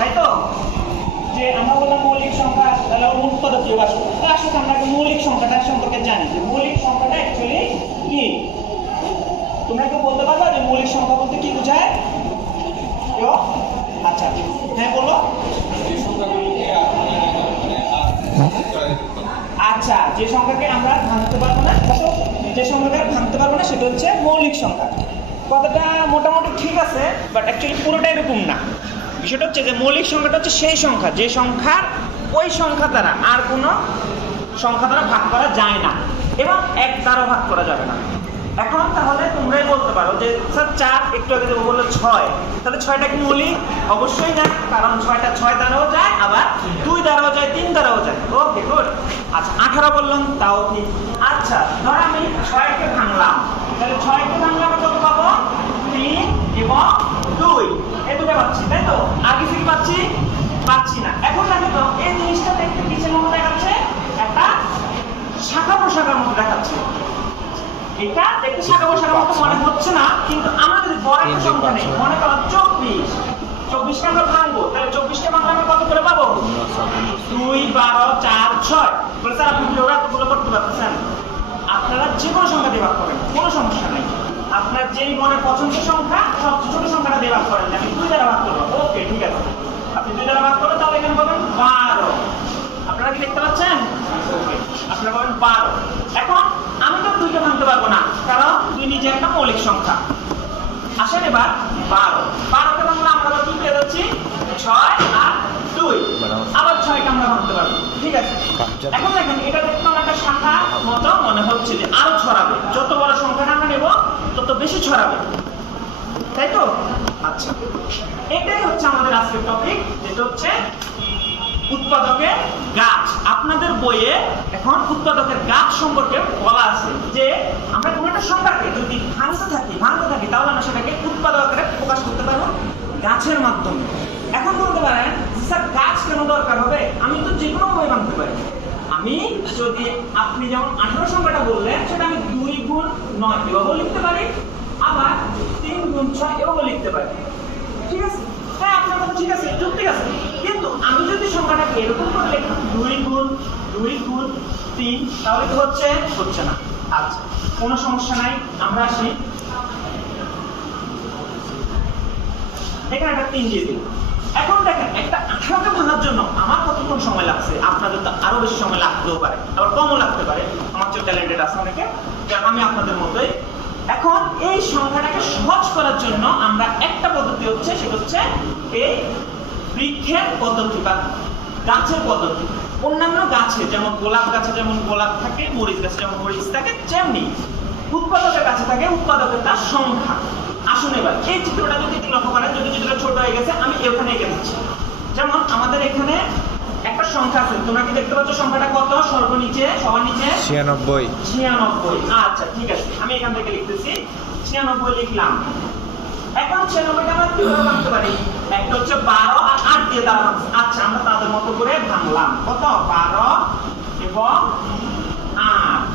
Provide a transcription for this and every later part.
তাই তো? যে আমরা বললাম মৌলিক সংখ্যা, তাহলে উৎপাদক যোগ আসবে। আসলে আমরা মৌলিক সংখ্যাটা সম্পর্কে জানি যে মৌলিক সংখ্যাটা অ্যাকচুয়ালি কি। তোমরা কি বলতে পারবা যে মৌলিক সংখ্যা বলতে কি বোঝায়? কেউ? আচ্ছা, হ্যাঁ বলো। আচ্ছা, যে সংখ্যাকে আমরা ভাঙতে পারবো না, যে সংখ্যাকে ভাঙতে পারবো না সেটা হচ্ছে মৌলিক সংখ্যা। কথাটা মোটামুটি ঠিক আছে, বাট অ্যাকচুয়ালি পুরোটা এরকম না। বিষয়টা হচ্ছে যে মৌলিক সংখ্যাটা হচ্ছে সেই সংখ্যা যে সংখ্যা ওই সংখ্যা দ্বারা আর কোনো সংখ্যা দ্বারা ভাগ করা যায় না এবং এক দ্বারা ভাগ করা যাবে না। এখন তাহলে তোমরাই বলতে পারো যে স্যার 4, একটু আগে যেটা বললো 6, তাহলে 6টা কি মৌলিক? অবশ্যই না, কারণ 6টা 6 দ্বারাও যায়, আবার 2 দ্বারাও যায়, 3 দ্বারাও যায়। ওকে, গুড। আচ্ছা, 18 বললাম, তাও ঠিক। আচ্ছা, ধর আমি 6কে ভাঙলাম, তাহলে 6কে ভাঙলে আমরা কত পাবো? 3 এবং 2, এই দুটো পাচ্ছি, তাই তো? আর কিছু কি পাচ্ছি না। এখন দেখো তো এই জিনিসটা দেখতে কিসের মতো দেখাচ্ছে? একটা শাখা প্রশাখার মতো দেখাচ্ছে। এটা দেখতে শাখা প্রশাখার মতো মনে হচ্ছে না, কিন্তু আমরা যদি বড় একটা সংখ্যা নেই, মনে করো 24কে আমরা ভাঙবো, তাহলে 24কে ভাঙলে আমরা কত করে পাবো? 2, 12, 4, 6। বলে স্যার আপনি কি ওরা এতগুলো করতে পারতেছেন? আপনারা যে কোনো সংখ্যা দিয়ে ভাগ করেন, কোনো সমস্যা নেই। আপনার যেই মনের পছন্দের সংখ্যা, সবচেয়ে ছোট সংখ্যাটা দিয়ে ভাগ করেন। আমি 2 দ্বারা ভাগ করবো, ওকে ঠিক আছে। আপনি 2 দ্বারা ভাগ করবেন, তাহলে এখানে পাবেন 12। আপনারা কি দেখতে পাচ্ছেন? ওকে, আপনারা পাবেন 12। এখন আমি তো 2কে ভাঙতে পারবো না, কারণ 2 নিজে একটা মৌলিক সংখ্যা। আসেন এবার 12কে ভাঙলে আমরা কি পেয়ে যাচ্ছি? 6 আর 2। আবার 6কে আমরা ভাঙতে পারবো, ঠিক আছে। এখন দেখেন এটা দেখতে একটা শাখা মতো মনে হচ্ছে যে আরো ছড়াবে। যত বড় সংখ্যাটা আমরা নেব তত বেশি ছড়াবে, তাই তো? আচ্ছা, এটাই হচ্ছে আমাদের আজকের টপিক, যেটা হচ্ছে উৎপাদকের গাছ। আপনাদের বইয়ে এখন উৎপাদকের গাছ সম্পর্কে বলা আছে যে আমরা কোনো একটা সংখ্যাকে যদি ভাঙতে থাকি তাহলে আমরা সেটাকে উৎপাদকের প্রকাশ করতে পারবো গাছের মাধ্যমে। এখন বলতে পারেন স্যার গাছ কেন দরকার হবে? আমি তো যে কোনো ভাবে ভাঙতে পারি। আমি যদি আপনি যেমন 18 সংখ্যাটা বললেন, সেটা আমি 2 গুণ 9 এভাবেও লিখতে পারি, আবার 3 গুণ 6 এভাবেও লিখতে পারি, ঠিক আছে? হ্যাঁ, আপনার কথা ঠিক আছে, যুক্তি আছে। কিন্তু আমি যদি সংখ্যাটাকে এরকম করে লিখি 2 গুণ 3, তাহলে কি হচ্ছে না। আচ্ছা, কোনো সমস্যা নাই, আমরা আসি। এখানে একটা 3 দিয়ে দিই। এখন দেখেন একটা 18কে ভাঙার জন্য আমার কতক্ষণ সময় লাগছে? আপনাদের তো আরো বেশি সময় লাগতেও পারে, আবার কমও লাগতে পারে। আমার চেয়ে ট্যালেন্টেড আছে অনেকে, আমি আপনাদের মতোই। এখন এই সংখ্যাটাকে সহজ করার জন্য আমরা একটা পদ্ধতি হচ্ছে, সেটা হচ্ছে এই বৃক্ষের পদ্ধতি বা গাছের পদ্ধতি। অন্যান্য গাছে যেমন গোলাপ গাছে যেমন গোলাপ থাকে, মরিচ গাছে যেমন মরিচ থাকে, যেমনি উৎপাদকের কাছে থাকে উৎপাদকের তার সংখ্যা। আসুন এবার এই চিত্রটা যদি লক্ষ্য করেন, যদি চিত্রটা ছোট হয়ে গেছে, আমি এখানে এঁকে দিচ্ছি। যেমন আমাদের এখানে একটা সংখ্যা আছে, তোমরা কি দেখতে পাচ্ছ সংখ্যাটা কত? সর্বনিচে, সবার নিচে 96। আচ্ছা, ঠিক আছে, আমি এখান থেকে লিখতেছি 96 লিখলাম। এখন 96টা আমরা কিভাবে ভাঙতে পারি? একটা হচ্ছে 12 আর 8 দিয়ে দ্বারা ভাঙছি। আচ্ছা, আমরা তাদের মতো করে ভাঙলাম। কত? 12 এবং 8।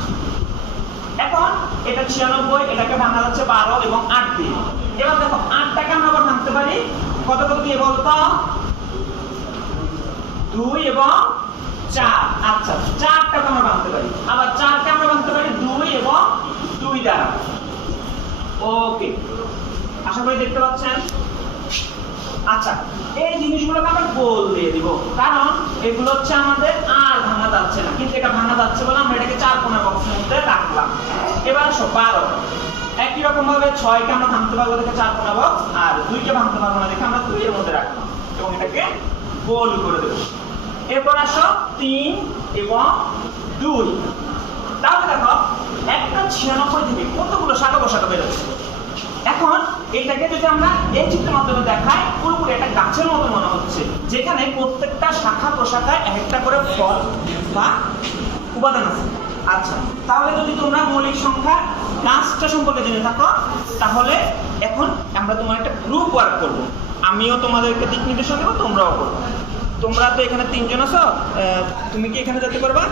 এখন এটা 96, এটাকে ভাঙা যাচ্ছে 12 এবং 8 দিয়ে। এবার দেখো 8টাকে আমরা আবার ভাঙতে পারি কত দিয়ে বলতো? 2 এবং 4। আচ্ছা, 4টাকে আমরা ভাঙতে পারি, আবার 4কে আমরা ভাঙতে পারি 2 এবং 2 দ্বারা। ওকে, আশা করি দেখতে পাচ্ছেন। আচ্ছা, এই জিনিসগুলোকে আমরা গোল দিয়ে দিব, কারণ এগুলো হচ্ছে আমাদের আর ভাঙা যাচ্ছে না, কিন্তু এটা ভাঙা যাচ্ছে বলে আমরা এটাকে 4 কোণা বক্সের মধ্যে রাখলাম। এবার আসো 12। একই রকম ভাবে 6কে আমরা ভাঙতে পারবো দেখে 4 কোণা বক্স, আর 2কে ভাঙতে পারবো না দেখে আমরা 2 এর মধ্যে রাখলাম এবং এটাকে গোল করে দেব। এরপর আসো 3 এবং 2। তাহলে দেখো একটা 96 থেকে কতগুলো শাখা প্রশাখা বেরোচ্ছে। এখন এটাকে যদি আমরা এই চিত্রের মাধ্যমে দেখাই, পুরোপুরি একটা গাছের মতো মনে হচ্ছে, যেখানে প্রত্যেকটা শাখা প্রশাখায় একটা করে ফল বা উপাদান আছে। আচ্ছা, তাহলে যদি তোমরা মৌলিক সংখ্যা গাছটা সম্পর্কে জেনে থাকো, তাহলে এখন আমরা তোমার একটা গ্রুপ ওয়ার্ক করবো। আমিও তোমাদেরকে দিক নির্দেশনা দেবো, তোমরাও করবো। তোমরা তো এখানে 3 জন আছো, তুমি কি এখানে যেতে পারবা?